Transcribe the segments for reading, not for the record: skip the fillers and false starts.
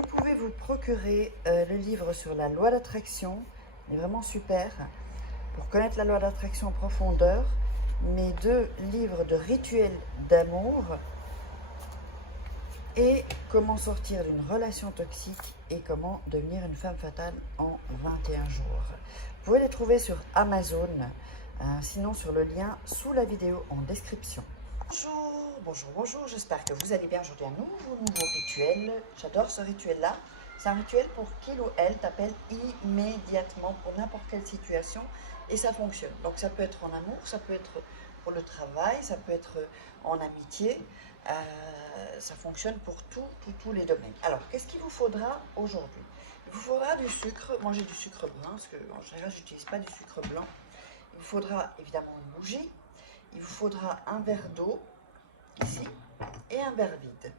Vous pouvez vous procurer le livre sur la loi d'attraction, il est vraiment super, pour connaître la loi d'attraction en profondeur, mes 2 livres de rituels d'amour et comment sortir d'une relation toxique et comment devenir une femme fatale en 21 jours. Vous pouvez les trouver sur Amazon, sinon sur le lien sous la vidéo en description. Bonjour, j'espère que vous allez bien. Aujourd'hui un nouveau rituel. J'adore ce rituel-là. C'est un rituel pour qu'il ou elle t'appelle immédiatement pour n'importe quelle situation et ça fonctionne. Donc ça peut être en amour, ça peut être pour le travail, ça peut être en amitié. Ça fonctionne pour tous les domaines. Alors, qu'est-ce qu'il vous faudra aujourd'hui? Il vous faudra du sucre. Moi j'ai du sucre brun parce qu'en général je n'utilise pas du sucre blanc. Il vous faudra évidemment une bougie. Il vous faudra un verre d'eau, ici, et un verre vide.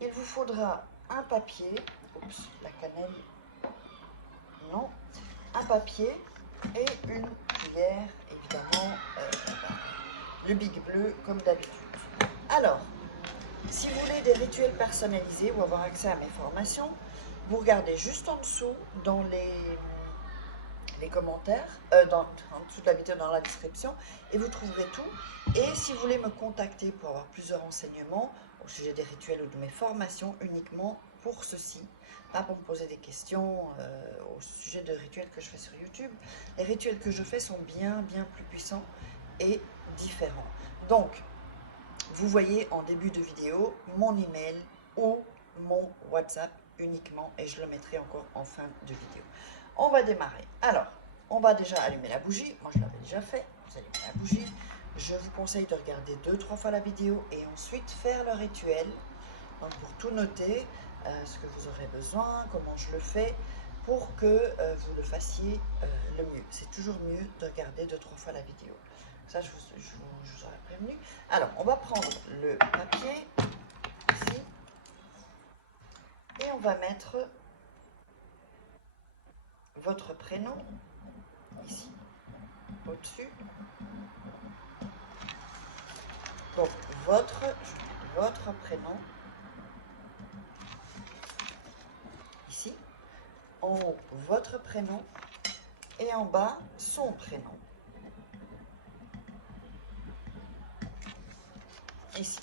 Il vous faudra un papier, oups, la cannelle, non, un papier et une cuillère, évidemment, le Big Bleu, comme d'habitude. Alors, si vous voulez des rituels personnalisés ou avoir accès à mes formations, vous regardez juste en dessous dans les commentaires, en dessous de la vidéo dans la description, et vous trouverez tout. Et si vous voulez me contacter pour avoir plusieurs renseignements au sujet des rituels ou de mes formations, uniquement pour ceci, pas pour me poser des questions au sujet de rituels que je fais sur YouTube. Les rituels que je fais sont bien plus puissants et différents. Donc, vous voyez en début de vidéo mon email ou mon WhatsApp uniquement, et je le mettrai encore en fin de vidéo. On va démarrer. Alors, on va déjà allumer la bougie. Moi, je l'avais déjà fait. Vous allumez la bougie. Je vous conseille de regarder 2-3 fois la vidéo et ensuite faire le rituel. Donc, pour tout noter, ce que vous aurez besoin, comment je le fais, pour que vous le fassiez le mieux. C'est toujours mieux de regarder 2-3 fois la vidéo. Ça, je vous aurais prévenu. Alors, on va prendre le papier, ici, et on va mettre votre prénom, ici, au-dessus. Donc, votre prénom, ici. En haut, votre prénom. Et en bas, son prénom. Ici,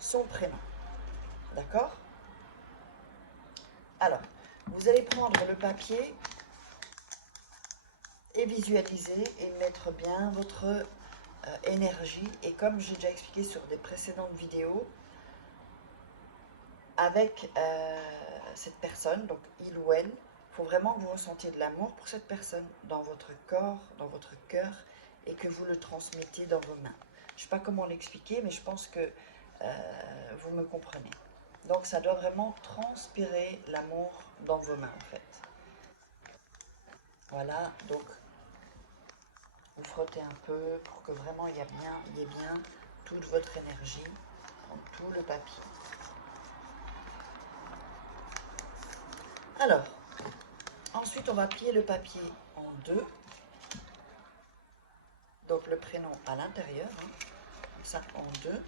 son prénom. D'accord? Alors, vous allez prendre le papier et visualiser et mettre bien votre énergie. Et comme j'ai déjà expliqué sur des précédentes vidéos, avec cette personne, donc il ou elle, il faut vraiment que vous ressentiez de l'amour pour cette personne dans votre corps, dans votre cœur, et que vous le transmettiez dans vos mains. Je ne sais pas comment l'expliquer, mais je pense que vous me comprenez. Donc ça doit vraiment transpirer l'amour dans vos mains en fait. Voilà, donc vous frottez un peu pour que vraiment il y ait bien toute votre énergie dans tout le papier. Alors, ensuite on va plier le papier en 2. Donc le prénom à l'intérieur, ça en 2.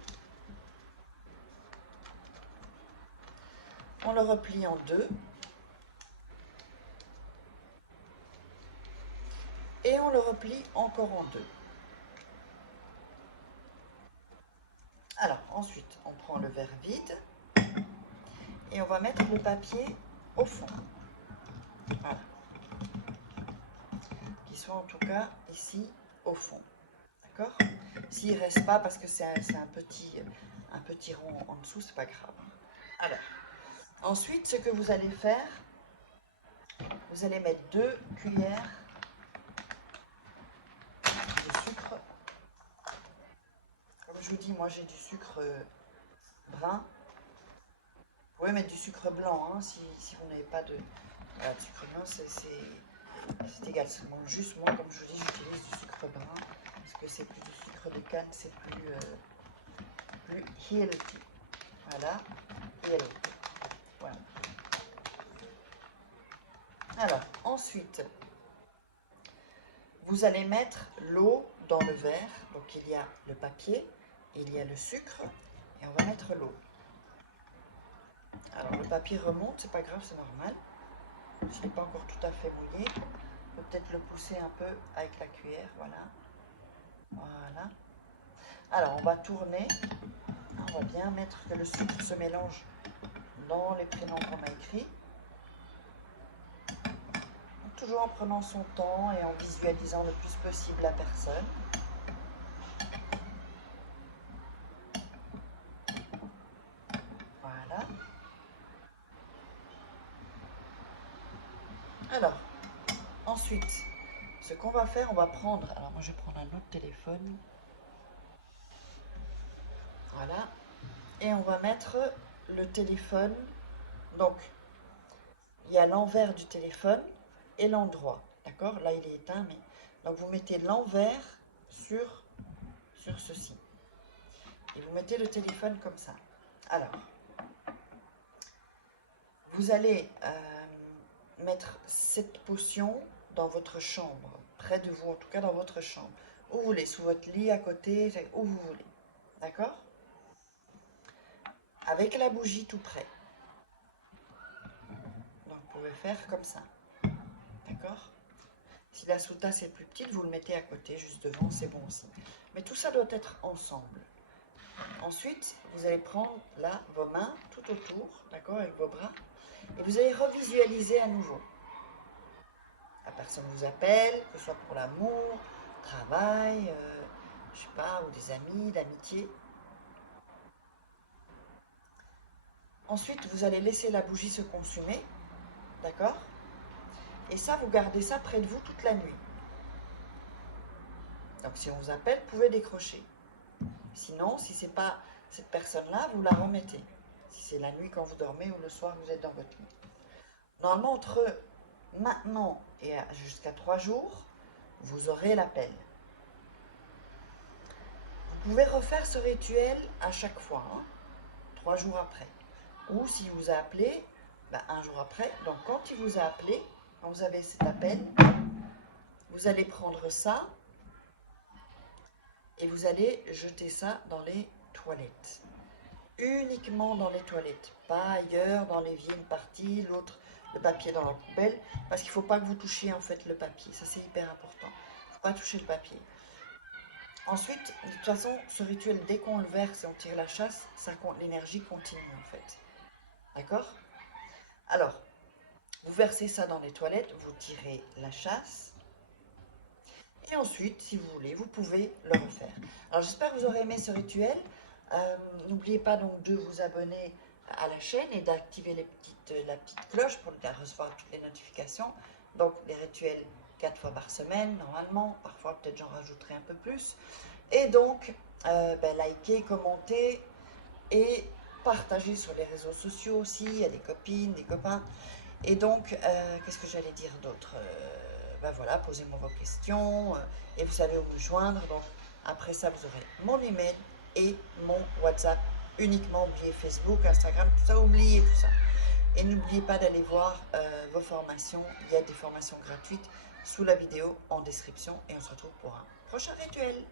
On le replie en 2. Et on le replie encore en 2. Alors, ensuite, on prend le verre vide et on va mettre le papier au fond. Voilà. Qu'il soit en tout cas ici au fond. D'accord? S'il ne reste pas parce que c'est un petit rond en dessous, c'est pas grave. Alors, ensuite, ce que vous allez faire, vous allez mettre 2 cuillères de sucre. Comme je vous dis, moi j'ai du sucre brun. Vous pouvez mettre du sucre blanc si vous n'avez pas de sucre blanc, c'est égal. Juste moi, comme je vous dis, j'utilise du sucre brun parce que c'est plus du sucre de canne, c'est plus healthy. Voilà, healthy. Voilà. Alors, ensuite, vous allez mettre l'eau dans le verre. Donc, il y a le papier, il y a le sucre et on va mettre l'eau. Alors le papier remonte, c'est pas grave, c'est normal. Je n'est pas encore tout à fait mouillé. On peut peut-être le pousser un peu avec la cuillère, voilà. Voilà. Alors on va tourner. On va bien mettre que le sucre se mélange dans les prénoms qu'on a écrits. Toujours en prenant son temps et en visualisant le plus possible la personne. Voilà. Alors, ensuite, ce qu'on va faire, on va prendre... Alors moi, je vais prendre un autre téléphone. Voilà. Et on va mettre le téléphone. Donc, il y a l'envers du téléphone et l'endroit. D'accord? Là, il est éteint, mais... Donc, vous mettez l'envers sur ceci. Et vous mettez le téléphone comme ça. Alors, vous allez mettre cette potion dans votre chambre, près de vous, en tout cas dans votre chambre. Où vous voulez, sous votre lit, à côté, où vous voulez. D'accord? Avec la bougie tout près. Donc, vous pouvez faire comme ça. D'accord? Si la sous-tasse est plus petite, vous le mettez à côté, juste devant, c'est bon aussi. Mais tout ça doit être ensemble. Ensuite, vous allez prendre là vos mains tout autour, d'accord, avec vos bras, et vous allez revisualiser à nouveau. La personne vous appelle, que ce soit pour l'amour, travail, je sais pas, ou des amis, l'amitié. Ensuite, vous allez laisser la bougie se consumer, d'accord? Et ça, vous gardez ça près de vous toute la nuit. Donc, si on vous appelle, vous pouvez décrocher. Sinon, si ce n'est pas cette personne-là, vous la remettez. Si c'est la nuit quand vous dormez ou le soir, vous êtes dans votre lit. Normalement, entre maintenant et jusqu'à 3 jours, vous aurez l'appel. Vous pouvez refaire ce rituel à chaque fois, 3 jours après. Ou s'il vous a appelé, un jour après. Donc, quand il vous a appelé, quand vous avez cet appel, vous allez prendre ça et vous allez jeter ça dans les toilettes. Uniquement dans les toilettes, pas ailleurs, dans les vieilles parties, l'autre, le papier dans la poubelle, parce qu'il ne faut pas que vous touchiez en fait le papier, ça c'est hyper important. Il ne faut pas toucher le papier. Ensuite, de toute façon, ce rituel, dès qu'on le verse et on tire la chasse, l'énergie continue en fait. D'accord? Alors, vous versez ça dans les toilettes, vous tirez la chasse. Et ensuite, si vous voulez, vous pouvez le refaire. Alors, j'espère que vous aurez aimé ce rituel. N'oubliez pas donc de vous abonner à la chaîne et d'activer la petite cloche pour recevoir toutes les notifications. Donc, les rituels 4 fois par semaine, normalement. Parfois, peut-être j'en rajouterai un peu plus. Et donc, likez, commentez et partagez sur les réseaux sociaux aussi. Il y a des copines, des copains. Et donc, qu'est-ce que j'allais dire d'autre? Voilà, posez-moi vos questions et vous savez où me joindre. Donc, après ça, vous aurez mon email et mon WhatsApp. Uniquement, oubliez Facebook, Instagram, tout ça, oubliez tout ça. Et n'oubliez pas d'aller voir vos formations. Il y a des formations gratuites sous la vidéo en description. Et on se retrouve pour un prochain rituel.